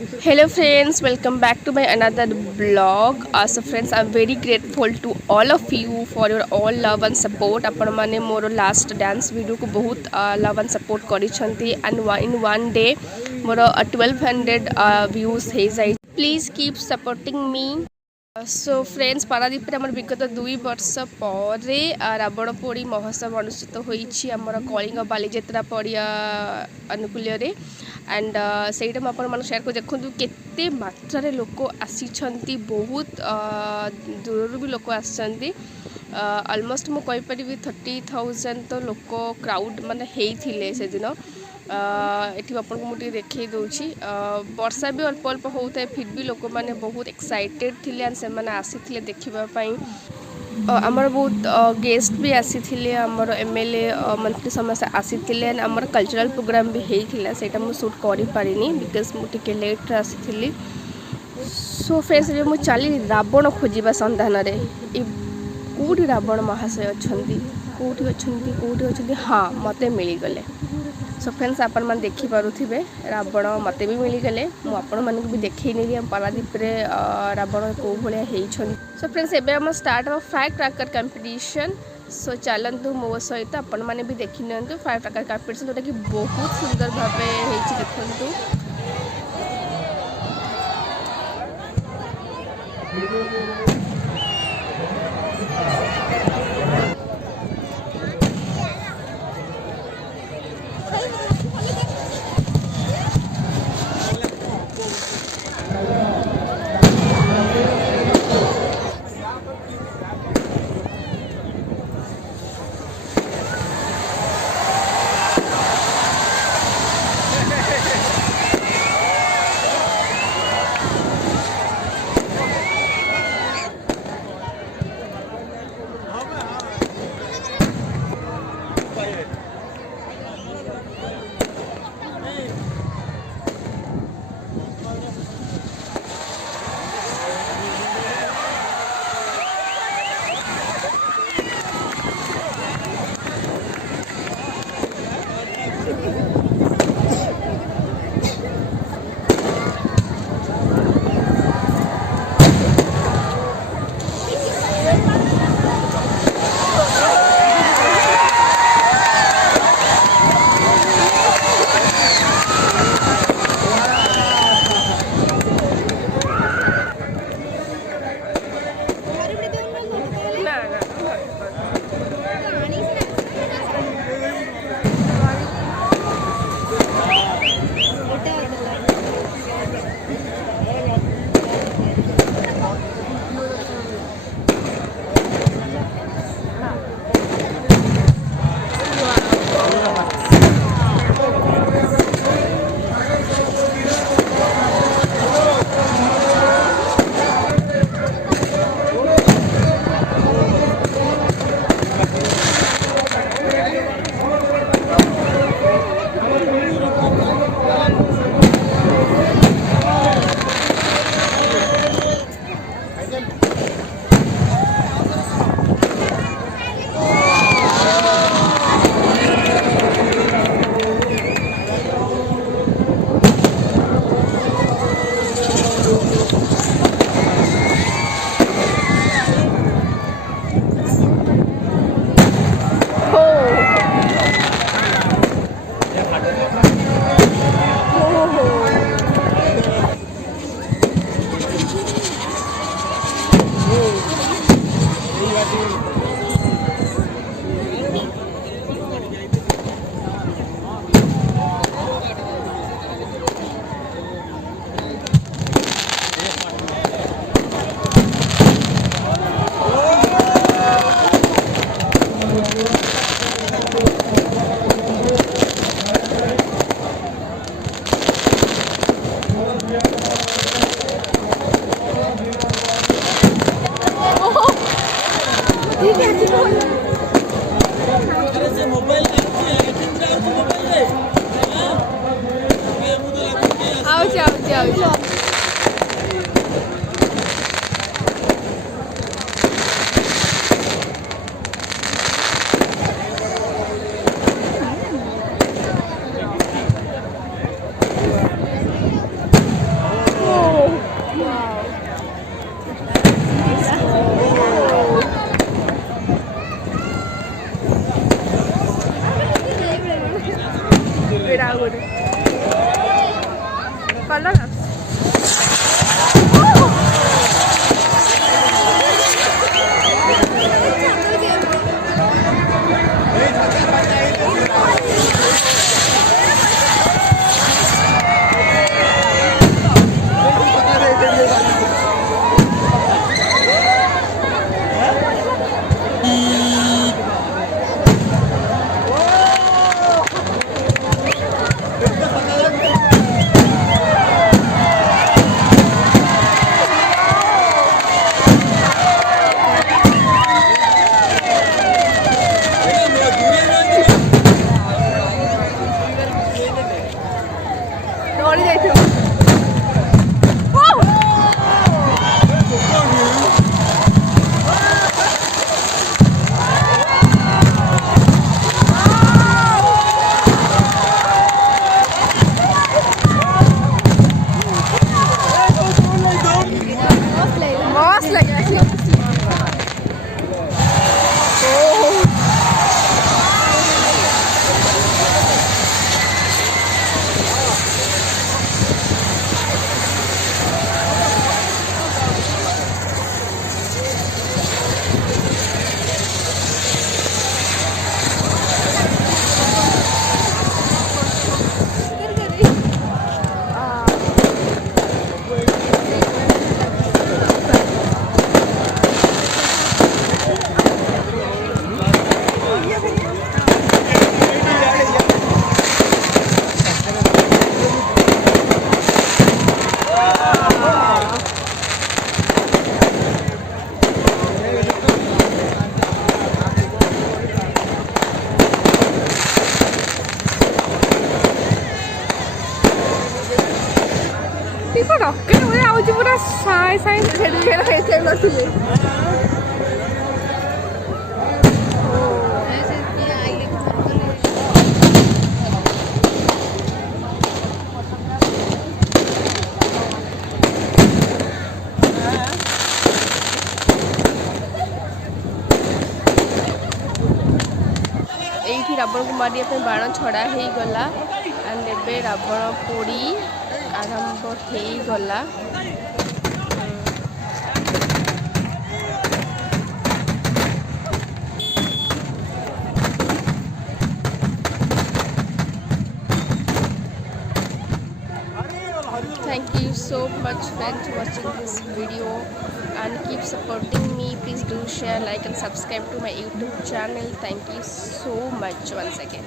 Hello friends, welcome back to my another vlog. So friends, I'm very grateful to all of you for your all love and support. आपण माने more last dance video को बहुत love and support करिसंती and in one day more 1200 views हे जाई. Please keep supporting me. So friends Paradip आमर विगत 2 वर्ष पर रावण पोड़ी महोत्सव अनुष्ठित होईछि आमर कलिंग बालीजात्रा पड़िया अनुकूल्य एंड सेटा मुझे शेयर को देखूँ केते मात्रा लोक आसी बहुत दूर भी लोक आसछन्ती ऑलमोस्ट मु कहि परिबी 30,000 तो लोक क्राउड माने हेइथिले से दिन एठी आपन को मुझे देखई दउछि वर्षा भी अल्प अल्प होता है फिर भी लोक माने बहुत एक्साइटेड थिले एंड से माने आसीथिले देखिबा पई आमर बहुत गेस्ट भी आसीथिले आमर एमएलए मंत्री समस्त आसीथिले एंड आमर कल्चरल प्रोग्राम भी हेइथिला सेटा मु शूट करि पारिनी बिकॉज मु टिके लेट रे आसीथिली. सो फ्रेंड्स मु चली रावण खोजिबा संधान रे कोठी रावण महाशय अछंती कोठी अछंती हाँ मते मिली गले. सो फ्रेंड्स आपण मैंने देखिपे रावण मते भी मिलीगले मुझे भी देखी नेली पारादीप रे रावण कौ भाया होती. सो फ्रेंड्स एबे हम स्टार्ट हम फायर क्रैकर कंपटीशन. सो चलतु मो सहित आपण मैंने भी देखी नियंतु फायर क्रैकर कंपटीशन जोटा कि बहुत सुंदर भाव देखु. କଲର ରକେଟ ଭଳିଆ ଆଉଛି ପୁରା ସାଇ ସାଇ ଫେରି ନଥିଲେ ଏଇଠି ରାବଣକୁ ମାରିବା ପାଇଁ ବାଣ ଛଡ଼ା ହେଇଗଲା ଆଣ୍ଡ ଏବେ ରାବଣ ପୋଡ଼ି ଆରମ୍ଭ ହେଇଗଲା। Thank you so much friends watching this video and keep supporting me. Please do share, like and subscribe to my YouTube channel. Thank you so much once again.